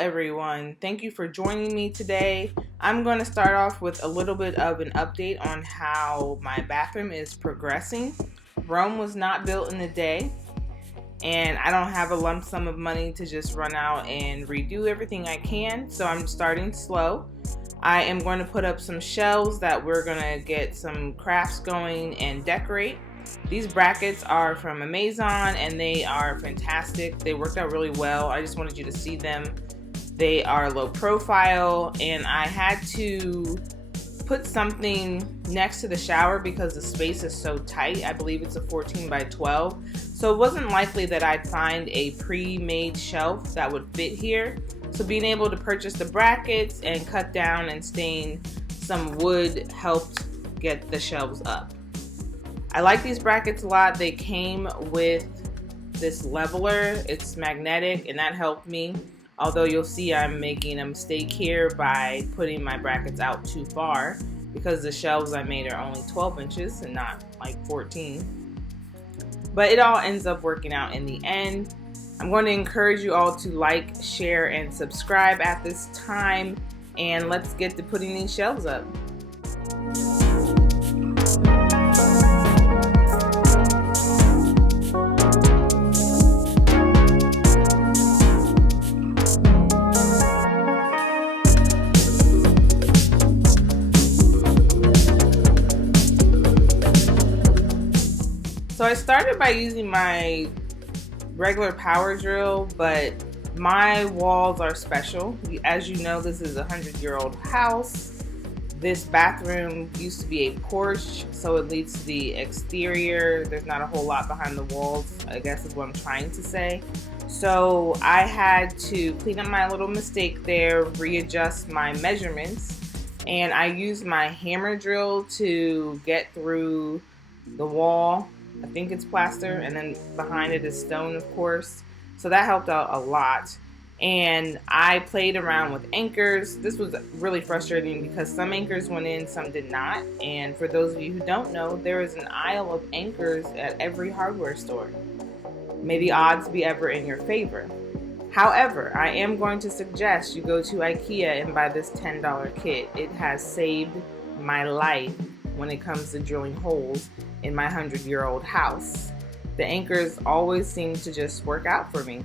everyone. Thank you for joining me today. I'm going to start off with a little bit of an update on how my bathroom is progressing. Rome was not built in a day, and I don't have a lump sum of money to just run out and redo everything I can, so I'm starting slow. I am going to put up some shelves that we're going to get some crafts going and decorate. These brackets are from Amazon and they are fantastic. They worked out really well. I just wanted you to see them. They are low profile, and I had to put something next to the shower because the space is so tight. I believe it's a 14 by 12. So it wasn't likely that I'd find a pre-made shelf that would fit here. So being able to purchase the brackets and cut down and stain some wood helped get the shelves up. I like these brackets a lot. They came with this leveler. It's magnetic, and that helped me. Although you'll see I'm making a mistake here by putting my brackets out too far because the shelves I made are only 12 inches and not like 14. But it all ends up working out in the end. I'm going to encourage you all to like, share, and subscribe at this time. And let's get to putting these shelves up. So I started by using my regular power drill, but my walls are special. As you know, this is a 100-year-old house. This bathroom used to be a porch, so it leads to the exterior. There's not a whole lot behind the walls, I guess is what I'm trying to say. So I had to clean up my little mistake there, readjust my measurements, and I used my hammer drill to get through the wall. I think it's plaster, and then behind it is stone, of course. So that helped out a lot. And I played around with anchors. This was really frustrating because some anchors went in, some did not. And for those of you who don't know, there is an aisle of anchors at every hardware store. May the odds be ever in your favor. However, I am going to suggest you go to IKEA and buy this $10 kit. It has saved my life when it comes to drilling holes in my 100-year-old house. The anchors always seem to just work out for me.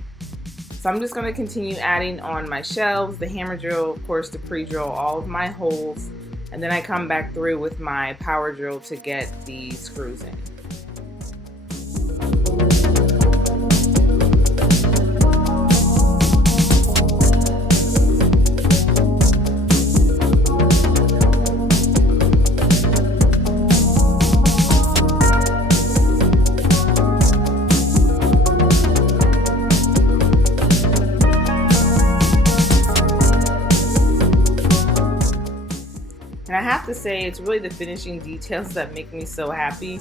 So I'm just going to continue adding on my shelves, the hammer drill, of course, to pre-drill all of my holes, and then I come back through with my power drill to get the screws in. And I have to say, it's really the finishing details that make me so happy.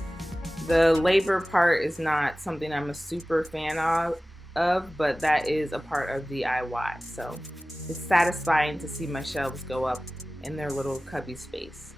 The labor part is not something I'm a super fan of, but that is a part of DIY. So it's satisfying to see my shelves go up in their little cubby space.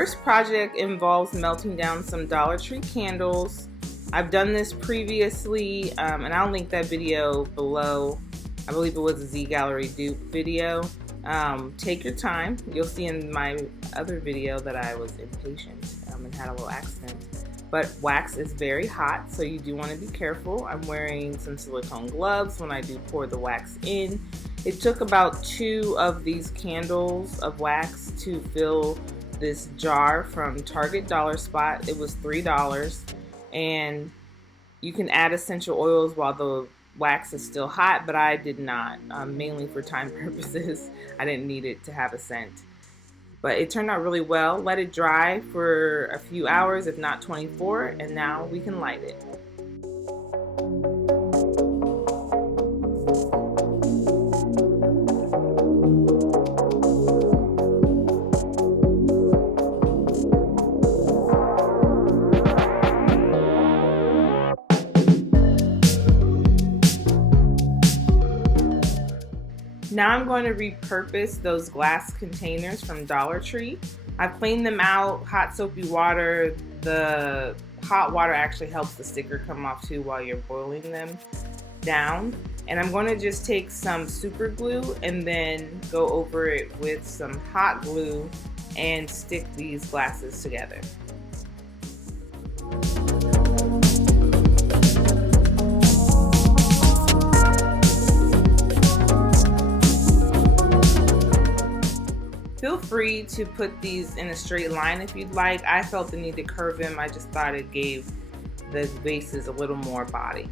first project involves melting down some Dollar Tree candles. I've done this previously, and I'll link that video below. I believe it was a Z Gallery dupe video. Take your time. You'll see in my other video that I was impatient and had a little accident. But wax is very hot, so you do want to be careful. I'm wearing some silicone gloves when I do pour the wax in. It took about 2 of these candles of wax to fill this jar from Target Dollar Spot. It was $3, and you can add essential oils while the wax is still hot, but I did not, mainly for time purposes. I didn't need it to have a scent. But it turned out really well. Let it dry for a few hours, if not 24, and now we can light it. Now I'm going to repurpose those glass containers from Dollar Tree. I've cleaned them out, hot soapy water. The hot water actually helps the sticker come off too while you're boiling them down. And I'm going to just take some super glue and then go over it with some hot glue and stick these glasses together. Feel free to put these in a straight line if you'd like. I felt the need to curve them. I just thought it gave the vases a little more body.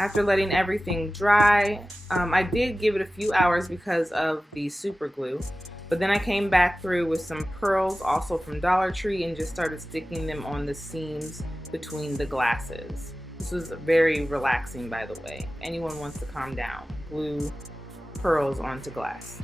After letting everything dry, I did give it a few hours because of the super glue, but then I came back through with some pearls, also from Dollar Tree, and just started sticking them on the seams between the glasses. This was very relaxing, by the way. Anyone wants to calm down, glue pearls onto glass.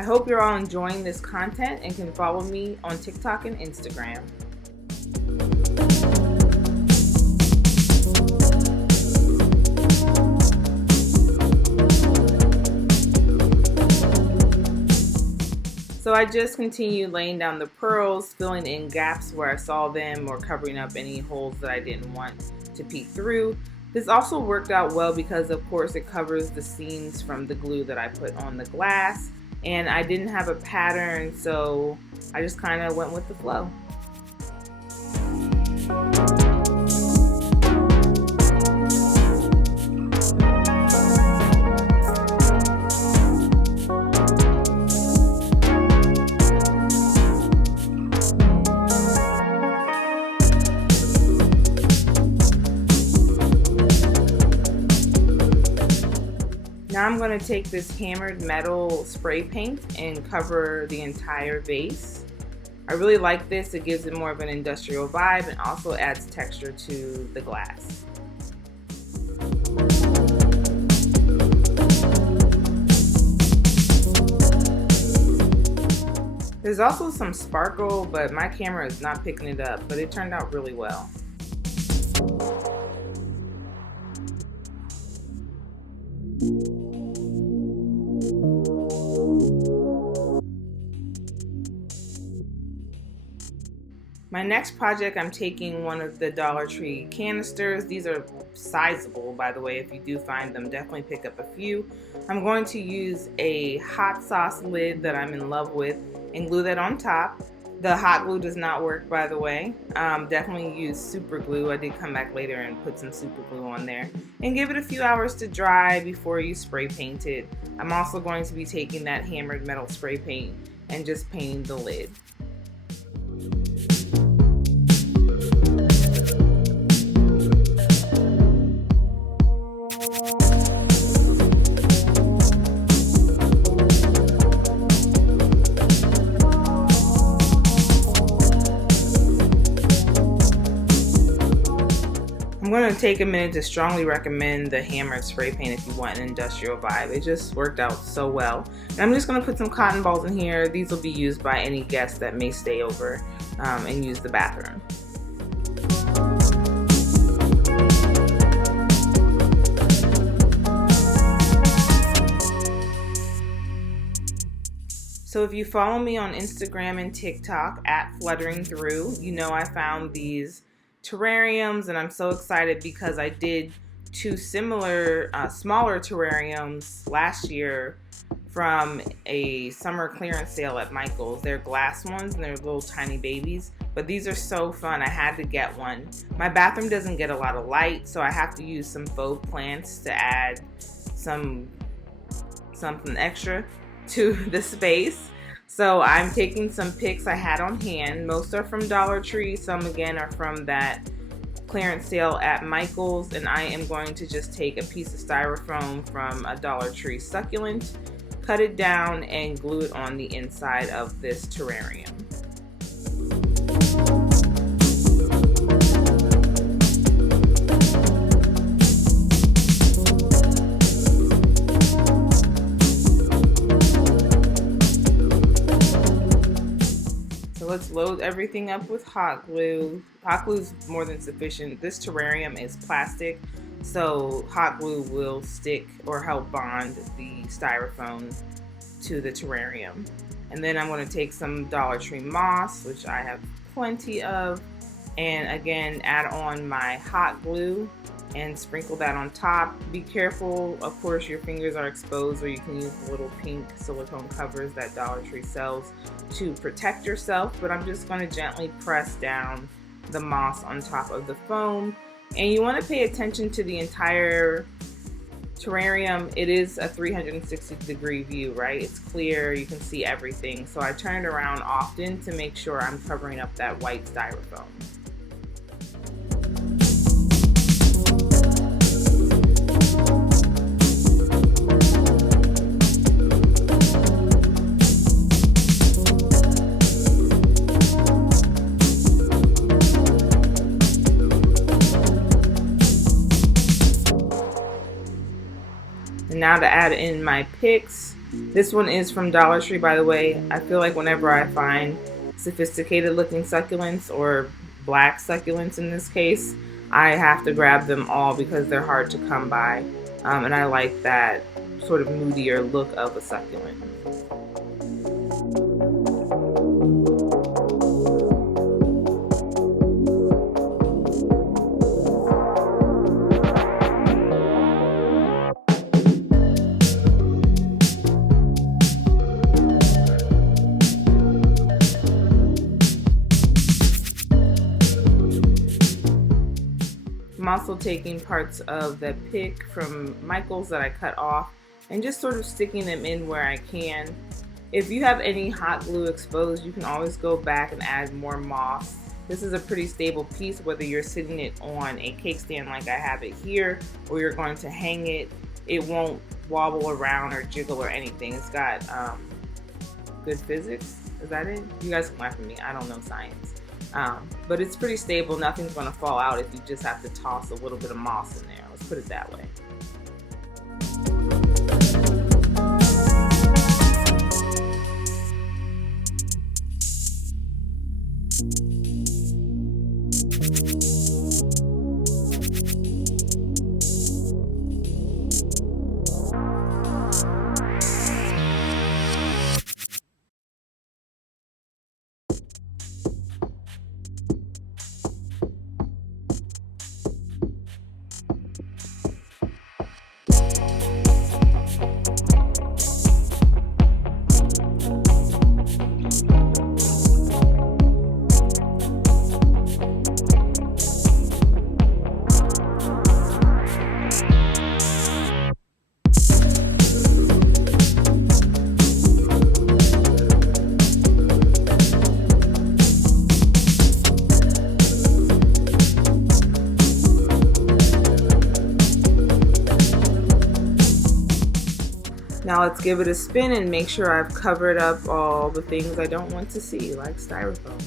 I hope you're all enjoying this content and can follow me on TikTok and Instagram. So I just continued laying down the pearls, filling in gaps where I saw them or covering up any holes that I didn't want to peek through. This also worked out well because of course it covers the seams from the glue that I put on the glass. And I didn't have a pattern, so I just kind of went with the flow. Now I'm going to take this hammered metal spray paint and cover the entire vase. I really like this. It gives it more of an industrial vibe and also adds texture to the glass. There's also some sparkle, but my camera is not picking it up, but it turned out really well. My next project, I'm taking one of the Dollar Tree canisters. These are sizable, by the way. If you do find them, definitely pick up a few. I'm going to use a hot sauce lid that I'm in love with and glue that on top. The hot glue does not work, by the way. Definitely use super glue. I did come back later and put some super glue on there. And give it a few hours to dry before you spray paint it. I'm also going to be taking that hammered metal spray paint and just painting the lid. I'm going to take a minute to strongly recommend the hammered spray paint if you want an industrial vibe. It just worked out so well. And I'm just going to put some cotton balls in here. These will be used by any guests that may stay over and use the bathroom. So if you follow me on Instagram and TikTok at Fluttering Through, you know I found these terrariums, and I'm so excited because I did two similar smaller terrariums last year from a summer clearance sale at Michael's. They're glass ones and they're little tiny babies, but these are so fun. I had to get one. My bathroom doesn't get a lot of light, so I have to use some faux plants to add something extra to the space. So I'm taking some picks I had on hand. Most are from Dollar Tree. Some again are from that clearance sale at Michael's. And I am going to just take a piece of styrofoam from a Dollar Tree succulent, cut it down, and glue it on the inside of this terrarium. Let's load everything up with hot glue. Hot glue is more than sufficient. This terrarium is plastic, so hot glue will stick or help bond the styrofoam to the terrarium. And then I'm going to take some Dollar Tree moss, which I have plenty of, and again add on my hot glue and sprinkle that on top. Be careful, of course, your fingers are exposed, or you can use the little pink silicone covers that Dollar Tree sells to protect yourself, but I'm just going to gently press down the moss on top of the foam. And you want to pay attention to the entire terrarium. It is a 360-degree view, right? It's clear, you can see everything. So I turn it around often to make sure I'm covering up that white styrofoam. Now to add in my picks. This one is from Dollar Tree, by the way. I feel like whenever I find sophisticated looking succulents, or black succulents in this case, I have to grab them all because they're hard to come by. And I like that sort of moodier look of a succulent. I'm also taking parts of the pick from Michael's that I cut off and just sort of sticking them in where I can. If you have any hot glue exposed, you can always go back and add more moss. This is a pretty stable piece, whether you're sitting it on a cake stand like I have it here, or you're going to hang it. It won't wobble around or jiggle or anything. It's got good physics. Is that it? You guys can laugh at me. I don't know science. But it's pretty stable. Nothing's going to fall out if you just have to toss a little bit of moss in there. Let's put it that way. Now let's give it a spin and make sure I've covered up all the things I don't want to see, like styrofoam.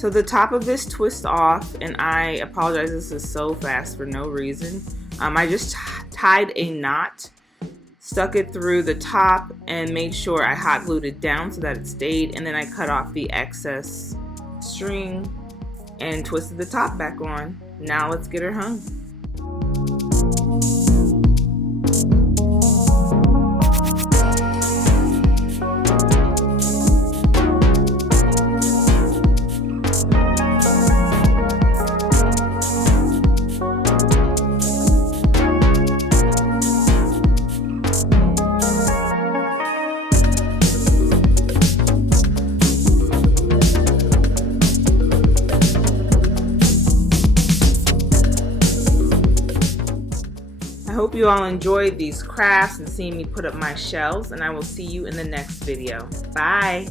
So the top of this twists off, and I apologize, this is so fast for no reason. I just tied a knot, stuck it through the top, and made sure I hot glued it down so that it stayed, and then I cut off the excess string and twisted the top back on. Now let's get her hung. I hope you all enjoyed these crafts and seeing me put up my shelves, and I will see you in the next video. Bye!